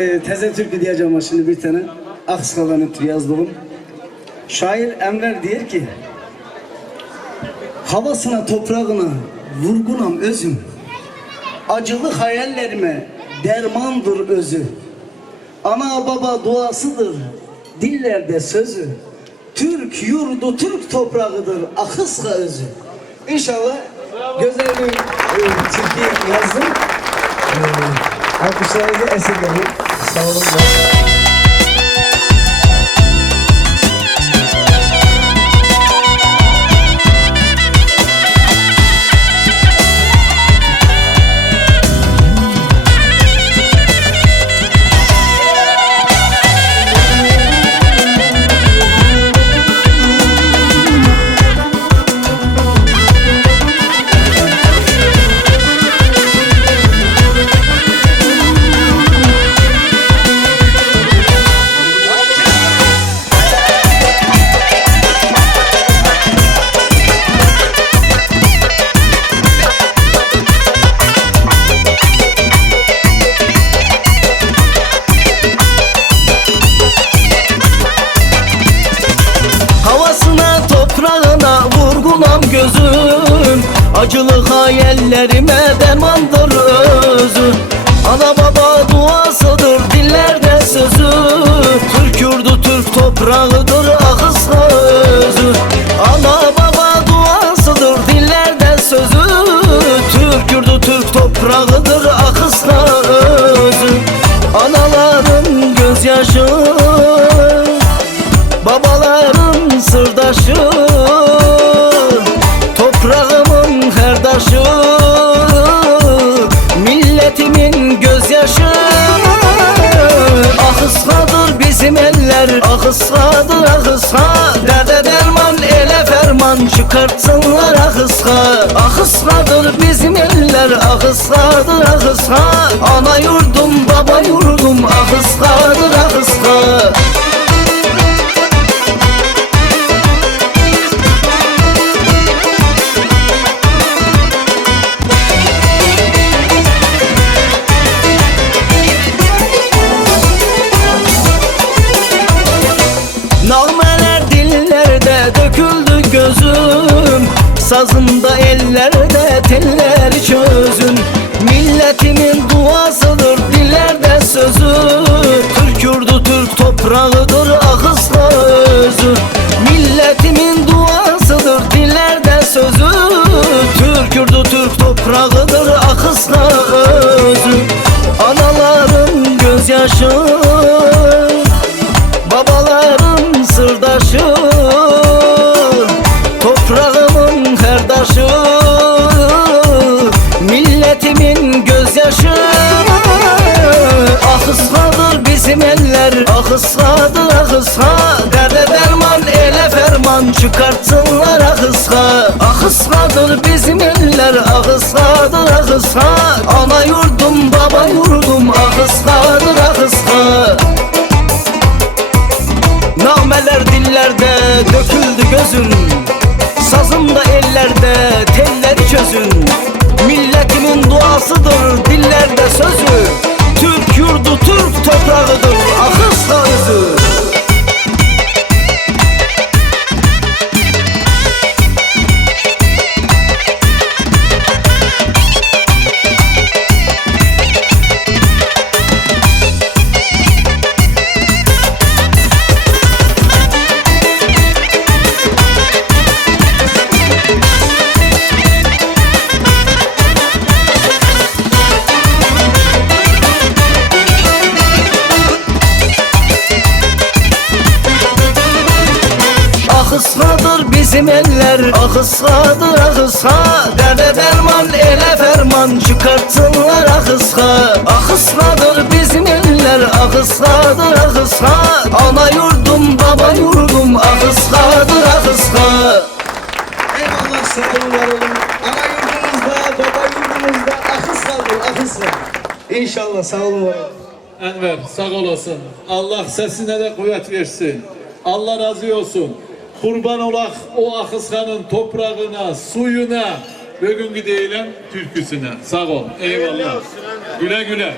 Ee, teze türkü diyeceğim ama şimdi bir tane. Ötürü yazdığım. Şair Emrer diyor ki Havasına toprağına vurgunam özüm Acılı hayallerime dermandır özü Ana baba duasıdır dillerde sözü Türk yurdu Türk toprağıdır akıska özü İnşallah güzel bir e, türkü yazdım. Ee, alkışlarınızı esirgeyin. Sağ olun. Acılı hayallerime dermandır özü. Ana baba duasıdır dillerde sözü. Türk yurdu Türk toprağıdır ahıska Ahıskadır ahıska Derde derman ele ferman. Çıkartsınlar ahıska Ahıskadır bizim eller Ahıskadır ahıska Ana yurdum baba yurdum. Ahıskadır ahıska gözüm Sazımda ellerde telleri çözün. Milletimin duasıdır dillerde sözü. Türk yurdu Türk toprağıdır ahısla özü. Milletimin duasıdır dillerde sözü. Türk yurdu Türk toprağıdır ahısla özü. Anaların gözyaşı eller Ahıskadır ahıska Derde derman ele ferman. Çıkartsınlar ahıska Ahıskadır bizim eller Ahıskadır ahıska Ana yurdum baba yurdum Ahıskadır ahıska Nameler dillerde döküldü gözün. Sazımda ellerde telleri çözün. Milletimin duasıdır dillerde sözü Türk yurdu Türk toprağıdır. Ahıska bizim eller Ahıskadır ahıska Derde derman ele ferman Çıkartsınlar ahıska Ahıskadır bizim eller Ahıskadır ahıska Ana yurdum baba yurdum Ahıskadır ahıska Eyvallah sağ olun var olun. Ana yurdumuzda, baba yurdumuzda akız var. İnşallah sağ olun var olun. Enver sağ olasın. Allah sesine de kuvvet versin. Allah razı olsun. Kurban olak o Akıskan'ın toprağına, suyuna, bugünkü değilim türküsüne. Sağ ol. Eyvallah. Güle güle.